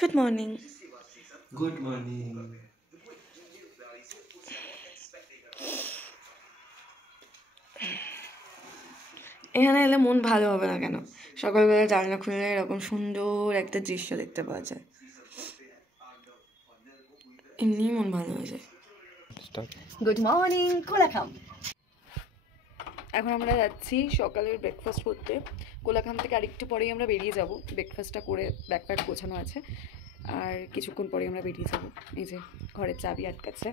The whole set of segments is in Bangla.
Good morning. Good morning. এখানে এলে মন ভালো হবে না কেন? সকালবেলা জানলা খুললে এরকম সুন্দর একটা দৃশ্য দেখতে পাওয়া যায়, এমনি মন ভালো হয়ে যায়। Good morning Kolakham. এখন আমরা যাচ্ছি সকালের ব্রেকফাস্ট করতে। কোলাখাম থেকে আরেকটু পরেই আমরা বেরিয়ে যাব। ব্রেকফাস্টটা করে ব্যাকপ্যাক গোছানো আছে, আর কিছুক্ষণ পরেই আমরা বেরিয়ে যাব। এই যে ঘরের চাবি আটকাচ্ছে,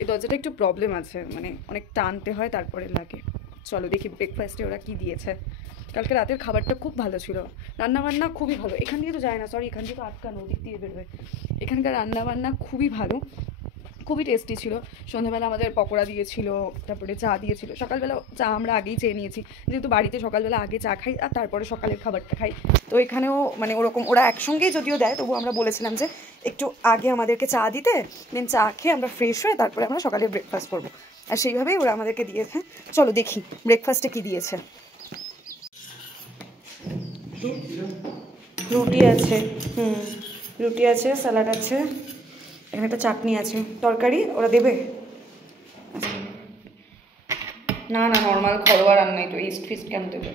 এই দরজাটা একটু প্রবলেম আছে, মানে অনেক টানতে হয় তারপরে লাগে। চলো দেখি ব্রেকফাস্টে ওরা কি দিয়েছে। কালকে রাতের খাবারটা খুব ভালো ছিল, রান্নাবান্না খুবই ভালো। এখান দিয়ে তো যায় না, সরি এখান দিয়ে তো আটকানো, ওদিক দিয়ে বেরোবে। এখানকার রান্নাবান্না খুবই ভালো, খুবই টেস্টি ছিল। সন্ধ্যাবেলা আমাদের পকোড়া দিয়েছিল, তারপরে চা দিয়েছিল। সকালবেলা চা আমরা আগেই চেয়ে নিয়েছি, যেহেতু বাড়িতে সকালবেলা আগে চা খাই আর তারপরে সকালের খাবারটা খাই। তো এখানেও মানে ওরকম ওরা একসঙ্গেই যদিও দেয়, তবু আমরা বলেছিলাম যে একটু আগে আমাদেরকে চা দিতে, দেন চা খেয়ে আমরা ফ্রেশ হয়ে তারপরে আমরা সকালে ব্রেকফাস্ট করবো। আর সেইভাবেই ওরা আমাদেরকে দিয়েছে। চলো দেখি ব্রেকফাস্টে কী দিয়েছে। রুটি আছে, রুটি আছে, স্যালাড আছে, এখানে একটা চাটনি আছে, তরকারি ওরা দেবে। না না, নর্মাল ঘরোয়া রান্নাই তো, ইস্ট ফিস্ট কেন দেবে?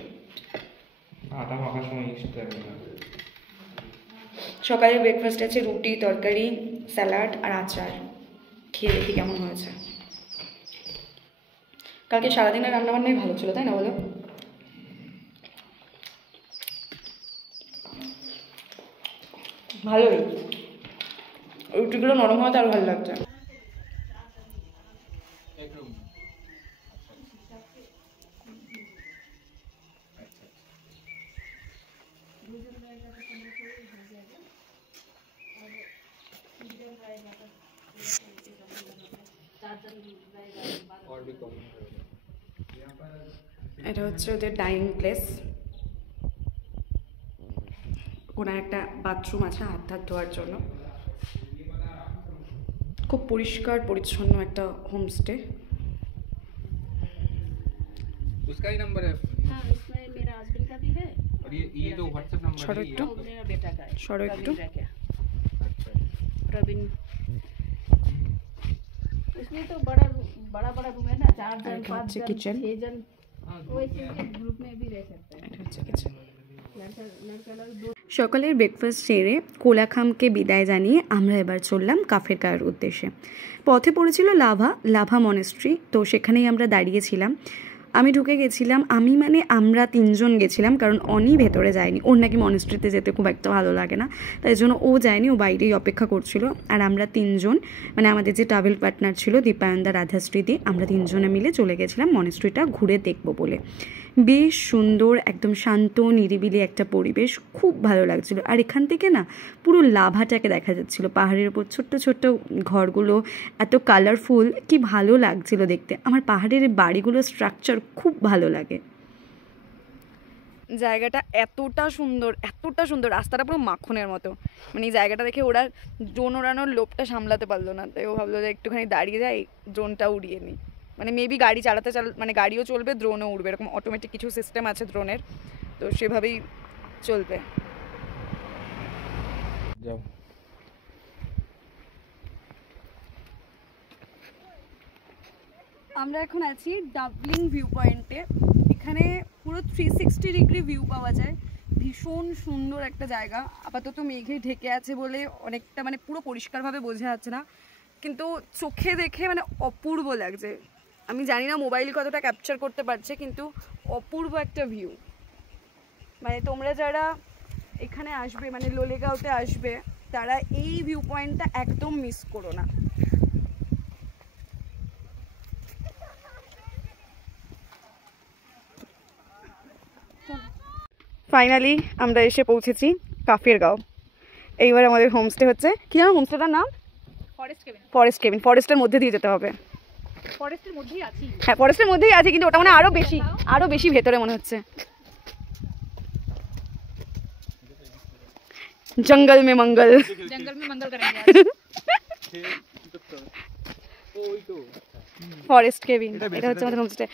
সকালে ব্রেকফাস্ট আছে রুটি, তরকারি, স্যালাড আর আচার। খেয়ে দেখি কেমন হয়েছে। কালকে সারাদিনের রান্নাবান্নাই ভালো ছিল, তাই না বলো? ভালোই, রুটিগুলো নরম হওয়াতে আরও ভালো লাগছে। এটা হচ্ছে ওদের ডাইনিং প্লেস। ওনার একটা বাথরুম আছে হাত হাত ধোয়ার জন্য। খুব পরিষ্কার পরিচ্ছন্ন একটা হোমস্টে। उसका ही नंबर है। हाँ, इसमें मेरा हस्बैंड का भी है और ये जो व्हाट्सएप नंबर छोड़ो है, एकटू। और मेरा बेटा का है। छोड़ो एकटू। प्रवीण, इसमें तो बड़ा बड़ा रूम है ना, 4 जन 5 जन किचन। 6 जन, वैसे ग्रुप में भी रह सकते हैं। এটা হচ্ছে কিচেন। लड़का लोग 2। সকালের ব্রেকফাস্ট সেরে কোলাখামকে বিদায় জানিয়ে আমরা এবার চললাম কাফেরকার উদ্দেশ্যে। পথে পড়েছিল লাভা মনেস্ট্রি, তো সেখানেই আমরা দাঁড়িয়েছিলাম। আমি ঢুকে গেছিলাম, আমরা 3 জন গেছিলাম, কারণ অনি ভেতরে যায়নি। ওর নাকি মনেস্ট্রিতে যেতে খুব একটা ভালো লাগে না, তাই জন্য ও যায়নি, ও বাইরেই অপেক্ষা করছিল। আর আমরা 3 জন, মানে আমাদের যে ট্রাভেল পার্টনার ছিল দীপায়নদা, রাধাশ্রীদি, আমরা 3 জনে মিলে চলে গেছিলাম মনেস্ট্রিটা ঘুরে দেখবো বলে। বেশ সুন্দর, একদম শান্ত নিরিবিলি একটা পরিবেশ, খুব ভালো লাগছিল। আর এখান থেকে না পুরো লাভাটাকে দেখা যাচ্ছিল, পাহাড়ের ওপর ছোট্ট ছোট্ট ঘরগুলো, এত কালারফুল, কি ভালো লাগছিল দেখতে। আমার পাহাড়ের বাড়িগুলো স্ট্রাকচার খুব ভালো লাগে। জায়গাটা এতটা সুন্দর, রাস্তাটা পুরো মাখনের মতো। মানে এই জায়গাটা দেখে ওরা ড্রোন ওড়ানোর লোভটা সামলাতে পারলো না, তাই ও ভাবলো যে একটুখানি দাঁড়িয়ে যাই, ড্রোনটা উড়িয়ে নিই। মানে মেবি গাড়ি মানে গাড়িও চলবে, ড্রোনও উড়বে, এরকম অটোমেটিক কিছু সিস্টেম আছে ড্রোনের, তো সেভাবেই চলবে। जाओ। আমরা এখন আছি ডাবলিং ভিউ পয়েন্টে। এখানে পুরো 360 ডিগ্রি ভিউ পাওয়া যায়, ভীষণ সুন্দর একটা জায়গা। আপাতত মেঘে ঢেকে আছে বলে অনেকটা মানে পুরো পরিষ্কারভাবে বোঝা যাচ্ছে না, কিন্তু চোখে দেখে মানে অপূর্ব লাগছে। আমি জানি না মোবাইল কতটা ক্যাপচার করতে পারছে, কিন্তু অপূর্ব একটা ভিউ। মানে তোমরা যারা এখানে আসবে, মানে লোলেগাঁওতে আসবে, তারা এই ভিউ পয়েন্টটা একদম মিস করো না। ফাইনালি আমরা এসে পৌঁছেছি কাফেরগাঁও। এইবার আমাদের হোমস্টে হচ্ছে, কি জানো হোমস্টেটার নাম? Forest cabin. ফরেস্টের মধ্যে দিয়ে যেতে হবে। ফরেস্টের মধ্যেই আছি। হ্যাঁ, ফরেস্টের মধ্যেই আছে, কিন্তু ওটা মানে আরো বেশি ভেতরে মনে হচ্ছে। জঙ্গল মে মঙ্গল करेंगे आज। ফরেস্ট কেবিন, এটা হচ্ছে আমাদের হোমস্টে।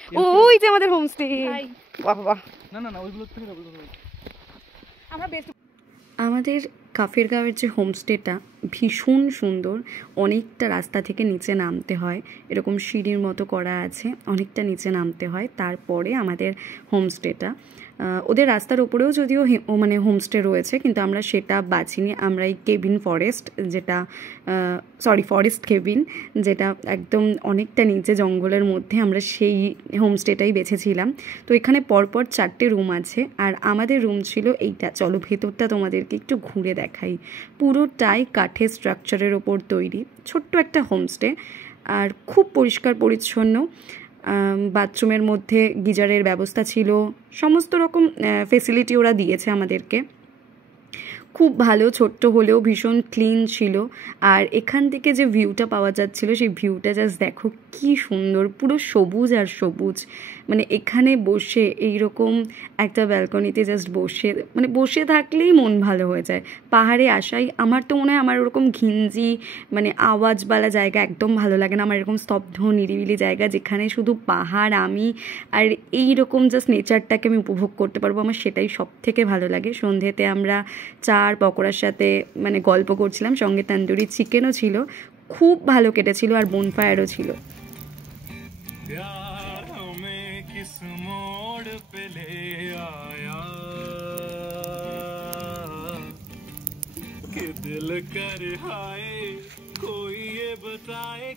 ওই যে আমাদের হোমস্টে, বাহ বাহ। না না না, ওইগুলো থেকে আমাদের কাফের গাঁওয়ের যে হোমস্টেটা ভীষণ সুন্দর, অনেকটা রাস্তা থেকে নিচে নামতে হয়, এরকম সিঁড়ির মতো করা আছে, অনেকটা নিচে নামতে হয়, তারপরে আমাদের হোমস্টেটা। ওদের রাস্তার ওপরেও যদিও মানে হোমস্টে রয়েছে, কিন্তু আমরা সেটা বাছিনি, আমরা এই কেবিন ফরেস্ট যেটা ফরেস্ট কেবিন যেটা একদম অনেকটা নিচে জঙ্গলের মধ্যে, আমরা সেই হোমস্টেটাই বেছেছিলাম। তো এখানে পরপর 4টে রুম আছে, আর আমাদের রুম ছিল এইটা। চলো ভেতরটা তোমাদেরকে একটু ঘুরে দেখাই। পুরোটাই কাঠের স্ট্রাকচারের ওপর তৈরি, ছোট্ট একটা হোমস্টে, আর খুব পরিষ্কার পরিচ্ছন্ন। বাথরুমের মধ্যে গিজারের ব্যবস্থা ছিল, সমস্ত রকম ফেসিলিটি ওরা দিয়েছে আমাদেরকে। খুব ভালো, ছোট্ট হলেও ভীষণ ক্লিন ছিল। আর এখান থেকে যে ভিউটা পাওয়া যাচ্ছিল, সেই ভিউটা জাস্ট দেখো কি সুন্দর, পুরো সবুজ আর সবুজ। মানে এখানে বসে এইরকম একটা ব্যালকনিতে জাস্ট মানে বসে থাকলেই মন ভালো হয়ে যায়। পাহাড়ে আসাই আমার তো মনে হয়, আমার ওরকম ঘিঞ্জি মানে আওয়াজওয়ালা জায়গা একদম ভালো লাগে না। আমার এরকম স্তব্ধ নিরিবিলি জায়গা যেখানে শুধু পাহাড়, আমি আর এইরকম জাস্ট নেচারটাকে আমি উপভোগ করতে পারবো, আমার সেটাই সব থেকে ভালো লাগে। সন্ধ্যেতে আমরা চা আর পকোড়ার সাথে মানে গল্প করছিলাম, সঙ্গে তন্দুরি চিকেনও ছিল, খুব ভালো কেটেছিল, আর বোনফায়ারও ছিল। किस मोड़ पे ले आया कि दिल कर हाय कोई ये बताए।